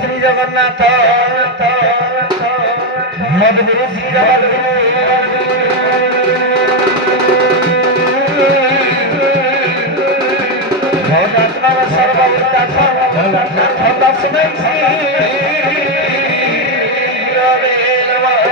শ্রী জগন্নাথ মধুগুরু শ্রী জগন্নাথ সর্বভূতাত্মা তস্মৈ শ্রী গুরবে নমঃ।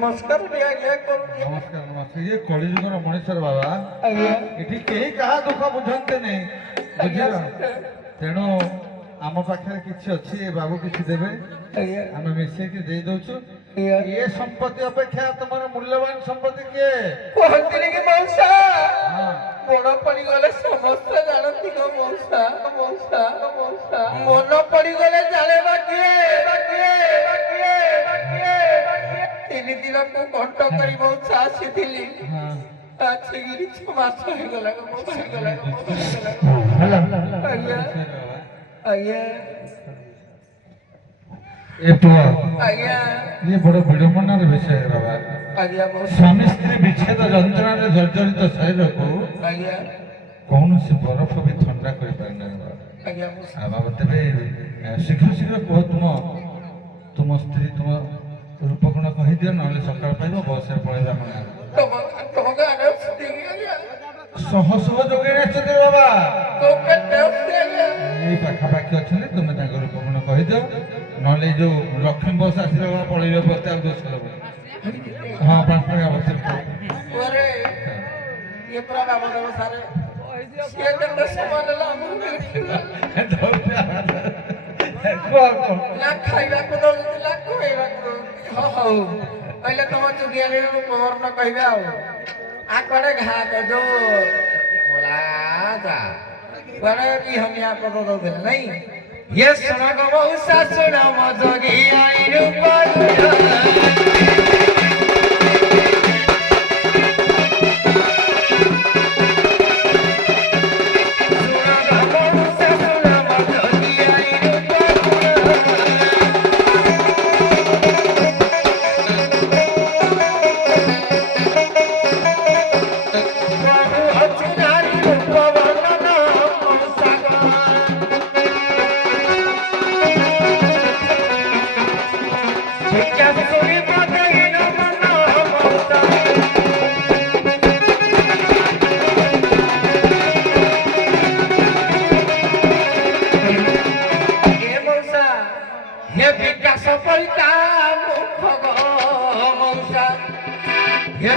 नमस्कार नमस्कार नमस्कार ये कलिजुगर मनीषर बाबा एठी केही कहा दुख बुझंते नहीं बुझिला तेणु आम पाखे किछि अछि बाबू किछि देबे आमे मिसे के दे दोछु ये संपत्ति अपेक्षा तुम्हारा मूल्यवान संपत्ति के कहते कि मौसा हां बड़ पड़ी गले समस्त जानती को मौसा मौसा मौसा मन पड़ी गले जाने बाकी तीन दिन को घंट करी मौसा आसीथिली ଆସିକିରି 6 ମାସ ହେଇଗଲା ମଉସା ହେଇଗଲା ହେଲା ଆଜ୍ଞା ଆଜ୍ଞା ଏ ପୁଅ ଆଜ୍ଞା ଇଏ ବଡ ବିଡମ୍ବନାର ବିଷୟ ବାବା। ଆଜ୍ଞା ମଉସା ସ୍ୱାମୀ ସ୍ତ୍ରୀ ବିଚ୍ଛେଦ ଯନ୍ତ୍ରଣାରେ ଜର୍ଜରିତ ଶରୀରକୁ ଆଜ୍ଞା କୌଣସି ବରଫ ବି ଥଣ୍ଡା କରିପାରିନାହିଁ ବାବା। ଆଜ୍ଞା ମଉସା ଆଉ ବାବା ତେବେ ଶୀଘ୍ର ଶୀଘ୍ର କୁହ ତୁମ ସ୍ତ୍ରୀ ତୁମ ରୂପଗୁଣ କହିଦିଅ, ନହେଲେ ସକାଳ ପାଇବ ବସରେ ପଳେଇବା ଆମ ଗାଁରେ। ତମ ଗାଁରେ ଅଛନ୍ତି ଆଜ୍ଞା ଶହ ଶହ ଯୋଗେଇ ଆସିଛନ୍ତି ବାବା। କେତେ ଅଛି ଆଜ୍ଞା ଏଇ ପାଖାପାଖି ଅଛନ୍ତି, ତୁମେ ତାଙ୍କ ରୂପଗୁଣ କହିଦିଅ, ନହେଲେ ଏଇ ଯୋଉ ଲକ୍ଷ୍ମୀ ବସ ଆସିଲେ ବାବା ପଳେଇବେ ବସ୍ତେ ଆଉ ଦୋଷ ହବ। ହଁ 5 ଟଙ୍କା ବସିଲେ ଓରେ ଇଏ ପୁରା ବାବଦବ ସାରେ ସିଏ କେତେ ସମୟ ନେଲା ଆମକୁ ନା ଖାଇବାକୁ ଦଉଛନ୍ତି ନା ଖୁଆଇବାକୁ ଦଉଛନ୍ତି। ହଉ କହିଲେ ତମ ଚୁଗିଆରେ ବର୍ଣ୍ଣ କହିବେ ଆଉ କୁଆଡେ ଘାଟ ଯୋଉ କୁଆଡେ ବିହନିଆ ପଦ ଦଉଥିଲେ ନାଇଁ ଇଏ ଶୁଣ ମଉସା ଶୁଣ ମୋ ଯୋଗୀ ଆଇରୁ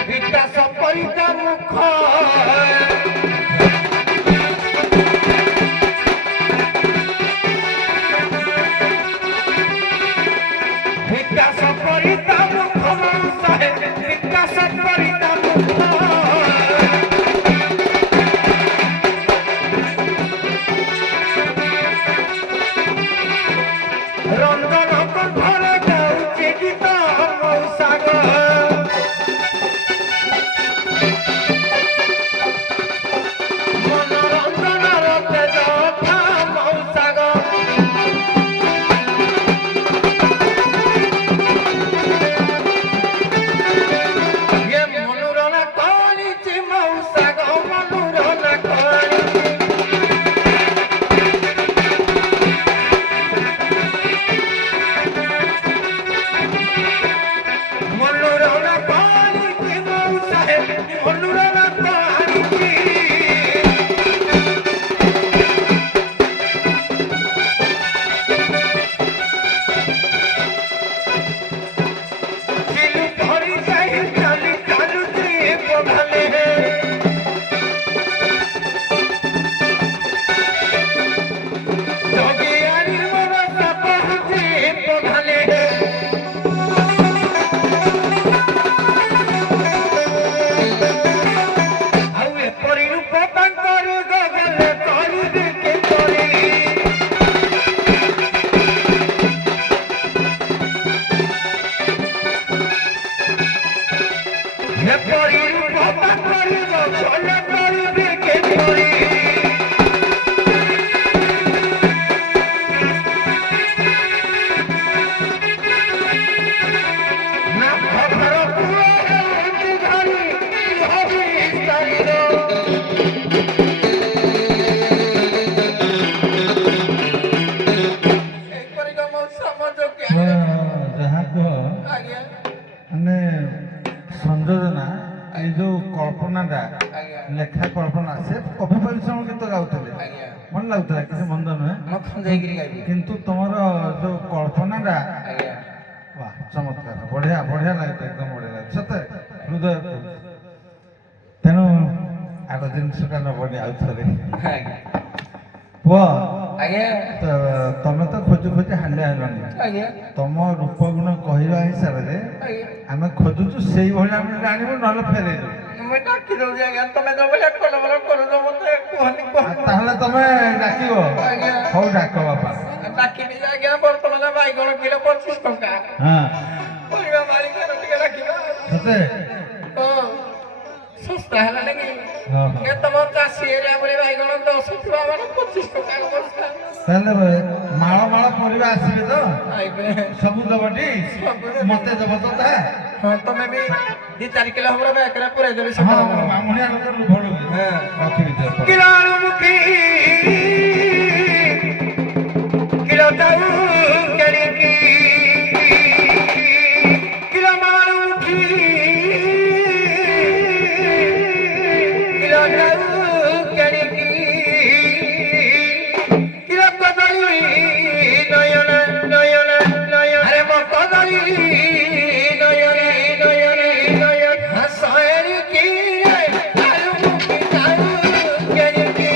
বিকাশ পরিতা মুখ বিকাশ পরিতা মুখ বিকাশ পরিতা মুখ রঞ্জন কণ্ঠরে গাউছে গীত মৌসাগ ମାନେ ସଂଯୋଜନା ଏଇ ଯୋଉ କଳ୍ପନାଟା ଲେଖା କଳ୍ପନା ସେ କବି ପରିଶ୍ରମ ଗୀତ ଗାଉଥିଲେ, ଭଲ ଲାଗୁଥିଲା, କିଛି ମନ୍ଦ ନୁହେଁ, କିନ୍ତୁ ତମର ଯୋଉ କଳ୍ପନାଟା ଚମତ୍କାର, ବଢିଆ ବଢିଆ ଲାଗୁଛି, ଏକଦମ ବଢିଆ ଲାଗୁଛି ସତେ ହୃଦୟ। ତେଣୁ ଆଗ ଜିନିଷଟା ନବନି ଆଉ ଥରେ ପୁଅ। ତମେ ତ ଖୋଜି ଖୋଜି ହାଲିଆ ହେଲଣି, ତମ ରୂପ ଗୁଣ କହିବା ହିସାବରେ ଆମେ ଖୋଜୁଛୁ, ସେଇଭଳିଆ ଆମେ ଜାଣିବୁ, ନହେଲେ ଫେରେଇ ଦେବୁ। ତାହେଲେ ତମେ ଡାକିବ? ହଉ ଡାକ ବାପା। ଡାକିବି ଆଜ୍ଞା, ବର୍ତ୍ତମାନ ବାଇଗଣ କିଲୋ 25 ଟଙ୍କା। ପରିବା ମାଳିକାର ଟିକେ ଡାକିବା। ସତେ ଶସ୍ତା ତାହେଲେ ନାକି ହଁ ହଁ ଏ ତମ ଚାଷୀ ଏରିଆ ବୋଲି ବାଇଗଣ 10 ଥିବା ମାନେ 25 ଟଙ୍କା ବସ୍ତା ତାହେଲେ ମାଳ ମାଳ ପରିବା ଆସିବେ ତ ଆଇବେ ସବୁ ଦବଟି ସବୁ ଦେବେ। ମତେ ଦବ ତ ତା ହଁ ତମେ ବି 2-4 କିଲୋ ହବର ବ୍ୟାଗରେ ପୁରେଇ ଦେବି ହଁ ସେଟା ମାମୁଣିଆ ଲୋକ ଲୁଭଳୁ ହଁ। ରଖିବି ତ କିଲୋ ମୁଖୀ କିଲୋ ତାଉ କେଣିକି କିଲୋ ମାଳୁ ମୁଖୀ କିଲୋ ତାଉ କେଣିକି କିଲୋ କଦଳୀ ନୟନ ନୟନ ନୟନ ଆରେ ମୋ କଦଳୀ ନୟନ ନୟନ ନୟନ ହସଏରି କି ତାଉ ମୁଖୀ ତାଉ କେଣିକି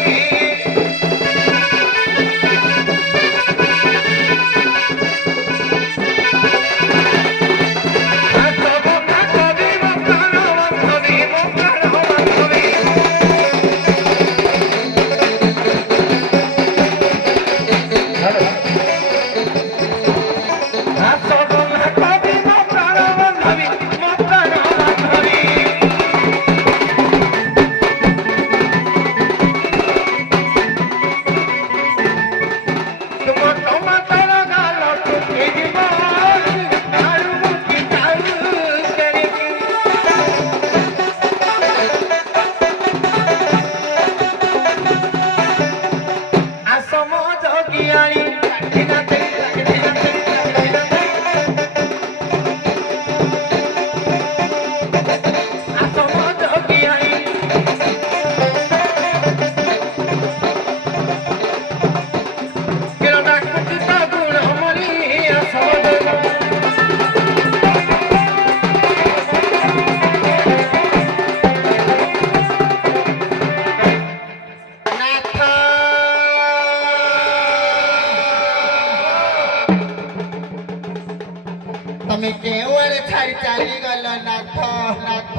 ତମେ କେଉଁଆଡେ ଛାଡ଼ି ଚାଲିଗଲ ନାଥ ନାଥ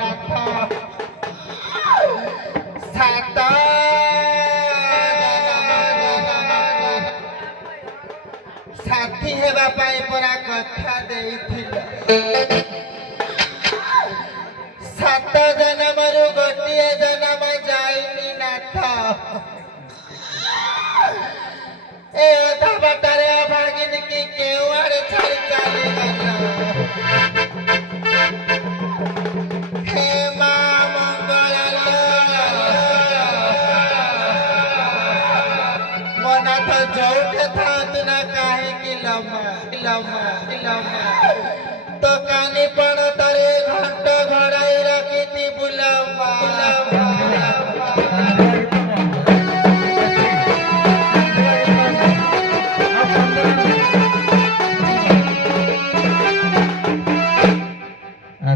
ନାଥ ସାତ ସାଥୀ ହେବା ପାଇଁ ପରା କଥା ଦେଇଥିଲ 7 ଜନ୍ମରୁ ଗୋଟିଏ ଜନ୍ମ ଯାଇନି ନାଥ ଏ ଅଧା ବାଟରେ ଅଭାଗିନ କି କେଉଁଆଡେ ଛାଡ଼ି ଚାଲିଗଲ ହେ ମା ମୋ ନାଥ ଯୋଉଠି ଥାଆନ୍ତୁ ନା କାହିଁକି ଲମା ଲମା ଲମା ତ କାନି ପଣତରେ ଘଣ୍ଟ ଘୋଡ଼ାଇ ରଖିଛି ବୁଲମା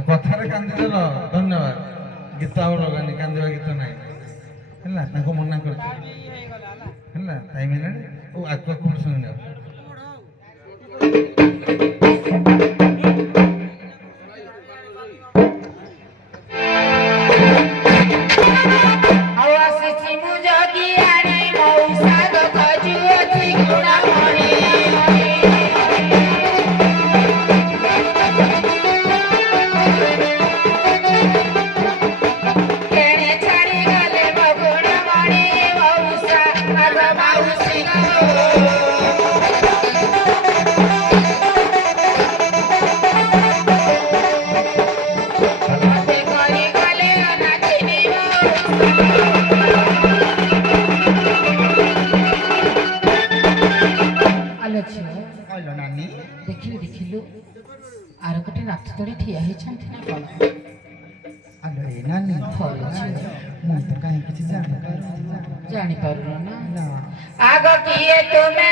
କଥାରେ କାନ୍ଦିଦେଲ ଧନ୍ୟବାଦ ଗୀତ ଆଉ ଲଗାନି କାନ୍ଦିବା ଗୀତ ନାହିଁ ହେଲା ତାଙ୍କୁ ମନା କରୁଛି ହେଲା ଟାଇମ୍ ହେଲାଣି ଓ ଆଗ କୋଣ ଶୁଣି ଆଉ ଆସିଛି ମୁଁ ଜଗିଆଣି ମଉସାଦ ଖୋଜୁଅଛି ଗୁଣାମଣି କେଣେ ଛାଡ଼ିଗଲେ ମୋ ଗୁଣାମଣି ମଉସା ଆଗ ମାଉସୀ ମତେ କରିଗଲେ ଅନାଥିନୀ ଆଲୋ ଝିଅ କହିଲ ନାନୀ ଦେଖିଲୁ ଆର ଗୋଟେ ନାଥ ଦୋଳି ଠିଆ ହେଇଛନ୍ତି ନା କଣ ଆଲୋ ଏ ନାନୀ ହଲୋ ଝିଅ ମୁଁ ତ କାହିଁ କିଛି ଜାଣିପାରୁନି ଜାଣିପାରୁନ ନା ନା ଆଗ କିଏ ତୁମେ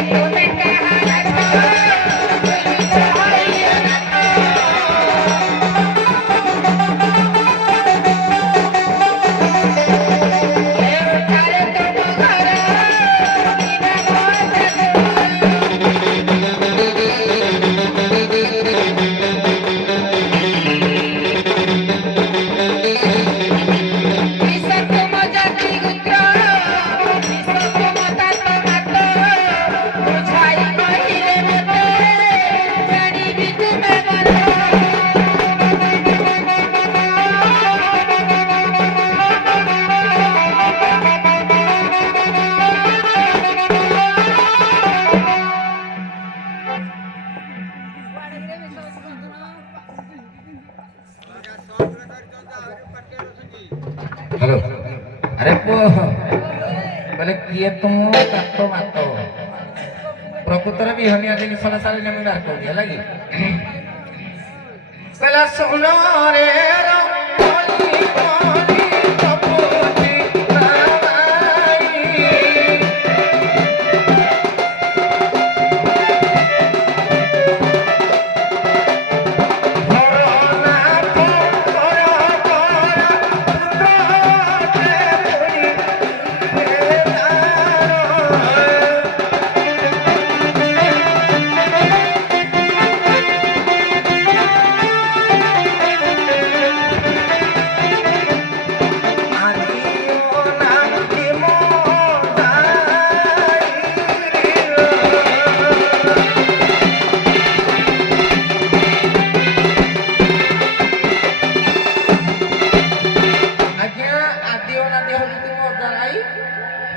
Thank you. ଯିଏ ତୁମ ତାତ ମାତ ପ୍ରକୃତରେ ବିହନିଆ ଜିନିଷଟା ସାରି ନେମି ବାହାର କରିବି ହେଲା କି କହିଲା ସୁନରେ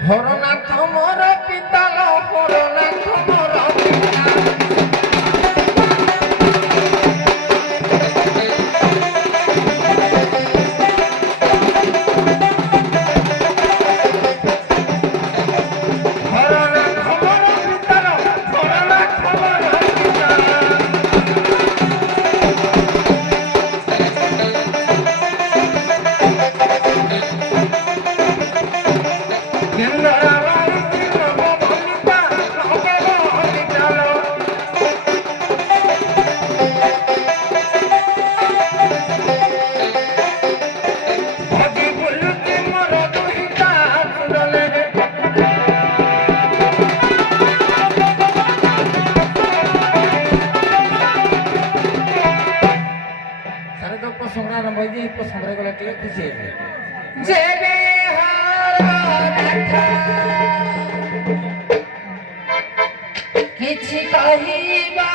হরনাথ মোর পিতাল হরনাথ মোর পিতা হরনাথ মোর পিতাল হরনাথ মোর পিতা ସଂଗ୍ରାମ ବୈଦି ସଂଗ୍ରହ କଲେ ଟିକେ ଖୁସି ହେବେ ଯେବେ କିଛି କହିବା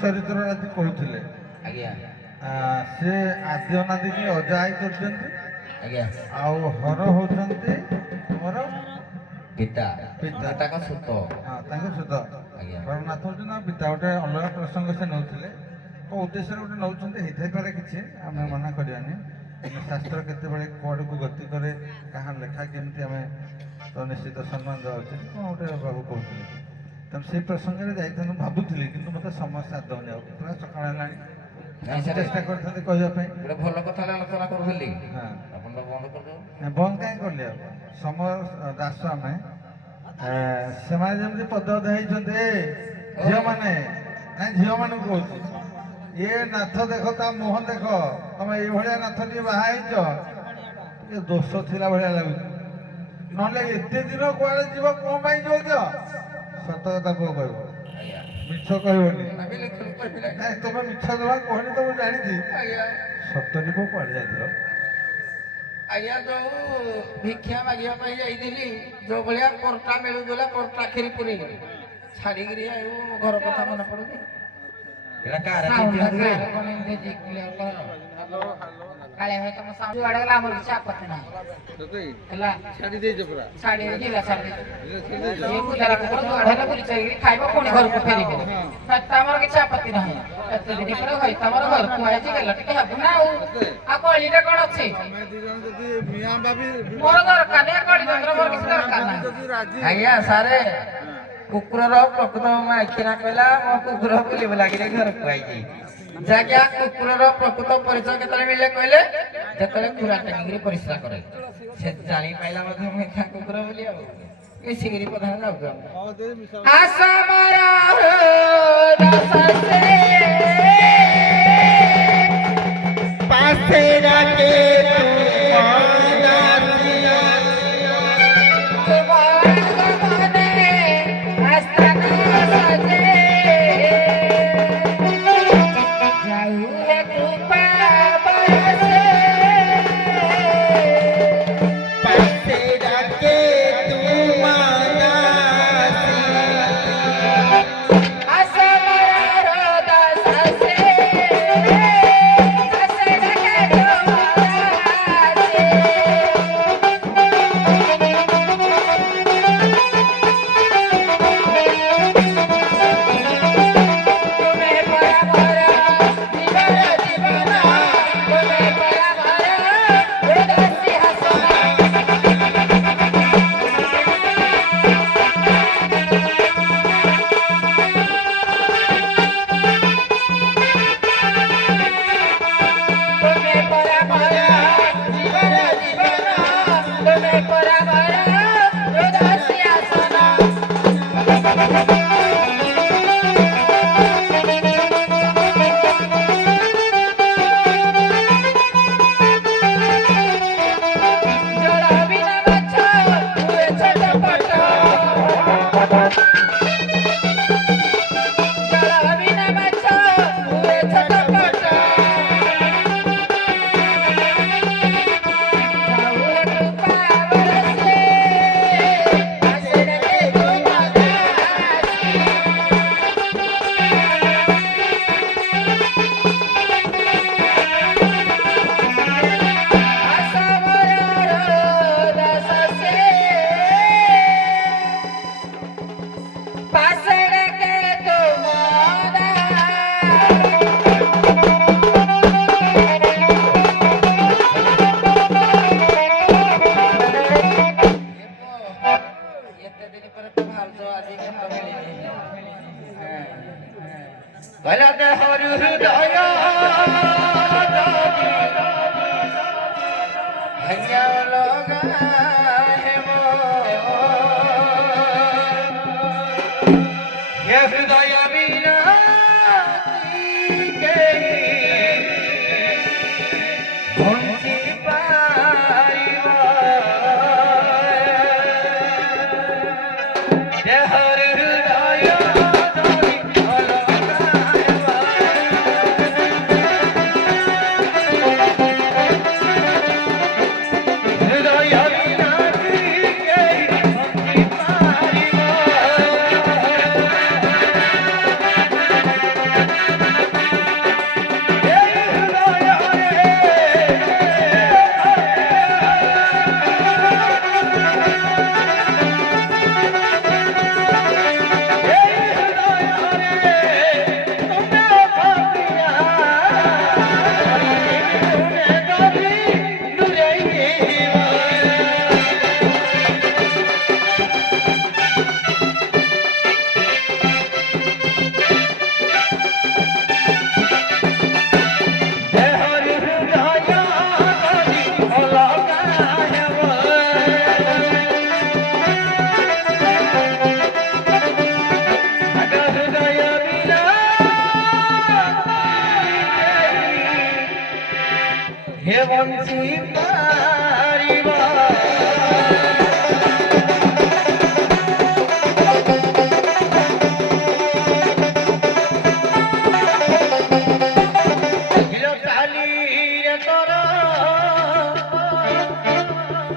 ଚରିତ୍ର ଆଜି କହୁଥିଲେ ଆଜ୍ଞା ସେ ଆଦି ଅନାଦି କି ଅଜା ଆଈ କରୁଛନ୍ତି ଆଜ୍ଞା ଆଉ ହର ହଉଛନ୍ତି ମୋର ପିତା ପିତା ତାଙ୍କ ସୁତ ହଁ ତାଙ୍କ ସୁତ ଆଜ୍ଞା ହରନାଥ ହଉଛନ୍ତି ପିତା ଗୋଟେ ଅଲଗା ପ୍ରସଙ୍ଗ ସେ ନେଉଥିଲେ କୋଉ ଉଦ୍ଦେଶ୍ୟରେ ଗୋଟେ ନେଉଛନ୍ତି ହେଇଥାଇପାରେ କିଛି, ଆମେ ମନା କରିବାନି। କିନ୍ତୁ ଶାସ୍ତ୍ର କେତେବେଳେ କୁଆଡ଼କୁ ଗତି କରେ, କାହା ଲେଖା କେମିତି ଆମେ ତ ନିଶ୍ଚିତ ସମ୍ମାନ ଦେବା ଉଚିତ। କ'ଣ ଗୋଟେ ବାବୁ କହୁଥିଲେ, ତେଣୁ ସେଇ ପ୍ରସଙ୍ଗରେ ଯାଇଥାନ୍ତୁ ଭାବୁଥିଲି, କିନ୍ତୁ ମୋତେ ସମୟ ସାଥ ଦେଉନି। ଆଉ ପୁରା ସକାଳ ହେଲାଣି, ଚେଷ୍ଟା କରିଥାନ୍ତି କହିବା ପାଇଁ। ଗୋଟେ ଭଲ କଥା ଆଲୋଚନା କରୁଥିଲି, ହଁ, ଆପଣ ତ ବନ୍ଦ କରିଦେବେ। ନାଇଁ, ବନ୍ଦ କାହିଁ କଲି ଆଉ ସମୟ ଦାସ ଆମେ ସେମାନେ ଯେମିତି ପଦବଧ ହେଇଛନ୍ତି ଝିଅମାନେ, ନାଇଁ ଝିଅମାନଙ୍କୁ କହୁଛି, ଇଏ ନାଥ ଦେଖ, ତା ମୁହଁ ଦେଖ, ତମେ ଏଇଭଳିଆ ନାଥ ଟିକେ ବାହା ହେଇଛ, ଟିକେ ଦୋଷ ଥିଲା ଭଳିଆ ଲାଗୁଛି। ନହେଲେ ଏତେ ଦିନ କୁଆଡ଼େ ଯିବ, କ'ଣ ପାଇଁ ଯିବ ଝିଅ? ସତ କଥା ପୁଅ କହିବ, ଆଜ୍ଞା ମିଛ କହିବନି। ଭାବିଲେ ଖେଳୁ କହିଲେ ନାଇଁ ତମେ ମିଛ ଦେବା କହନି ତ ମୁଁ ଜାଣିଛି, ଆଜ୍ଞା ସତରେ ପୁଅ କୁଆଡ଼େ ଯାଇଥିଲ? ଆଜ୍ଞା ଯୋଉ ଭିକ୍ଷା ମାଗିବା ପାଇଁ ଯାଇଥିଲି, ଯୋଉ ଭଳିଆ ପରଟା ମିଳୁଥିଲା, ପରଟା କ୍ଷୀରି ପୁରୀ ଛାଡ଼ିକିରି ଆଉ ଘର କଥା ମନେ ପଡୁନି। ଏଇଟା କାହାର କାଳେ ଭାଇ ତମ ସାଉଣ୍ଡ ଯୁଆଡେ ଗଲା ଆମର କିଛି ଆପତ୍ତି ନାହିଁ ହେଲା। ଛାଡ଼ି ଦେଇଛ ପୁରା? ଛାଡ଼ି ଦେଇଛି ଛାଡ଼ି ଦେଇଛି। ଇଏ ପୂଜାରୀ କୁକୁର ଯୁଆଡେ ହେଲେ ବୁଲି ଚାଲିକି ଖାଇବ, ପୁଣି ଘରକୁ ଫେରିବ। ସେଟା ଆମର କିଛି ଆପତ୍ତି ନାହିଁ। ଏତେ ଦିନ ପରେ ଭାଇ ତମର ଘରକୁ ଆଇଛି, ଗେଲ ଟିକେ ହେବ ନା ଆଉ। ଆଉ କଳିଟା କ'ଣ ଅଛି? ମୋର ଦରକାର ନାହିଁ କଳି ଯନ୍ତ୍ର, ମୋର କିଛି ଦରକାର ନାହିଁ। ଆଜ୍ଞା ସାରେ, କୁକୁରର ପ୍ରକୃତ ମାଇକିନା କହିଲା ମୋ କୁକୁର ବୁଲିବ ଲାଗିଲେ ଘରକୁ ଆଇଛି। ଯାକି କୁକୁରର ପ୍ରକୃତ ପରିଚୟ କେତେବେଳେ ମିଳିଲେ କହିଲେ, ଯେତେବେଳେ ଖୁରା ଟାଣିକିରି ପରିସ୍ରା କରେ, ସେ ଜାଣି ପାଇଲା ମଧ୍ୟ ମୁଁ ଏକା କୁକୁର ବୋଲି। ଆଉ ମିଶିକିରି ପ୍ରଧାନ ଯାଉଛୁ হে বঞ্চি পারিবা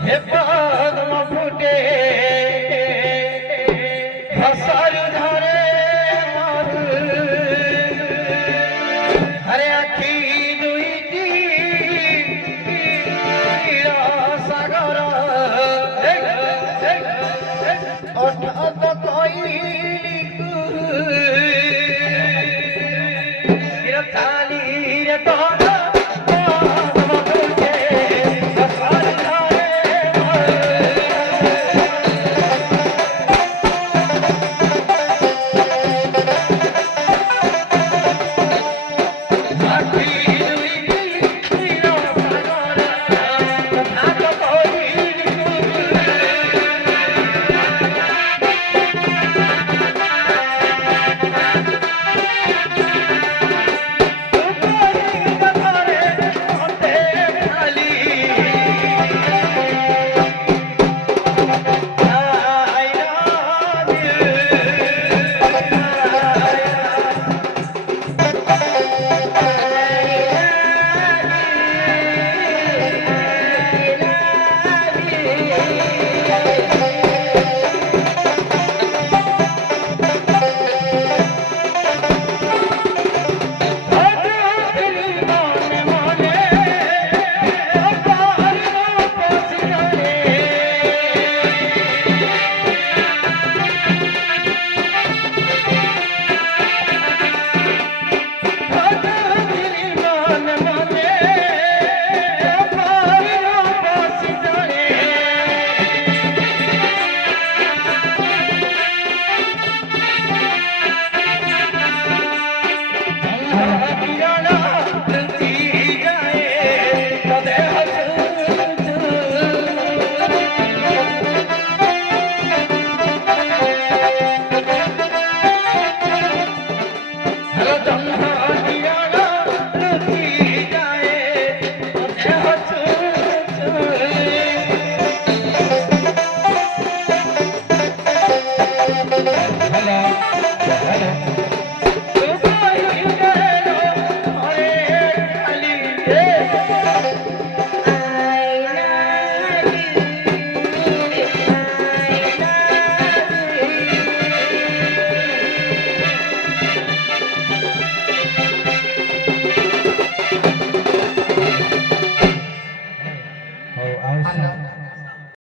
হে পদ্ম ফুটে ফসল ধরে মরু হরে আখি দুইটি সাগর অঠাৎ কইলি চালির তোরা Hey!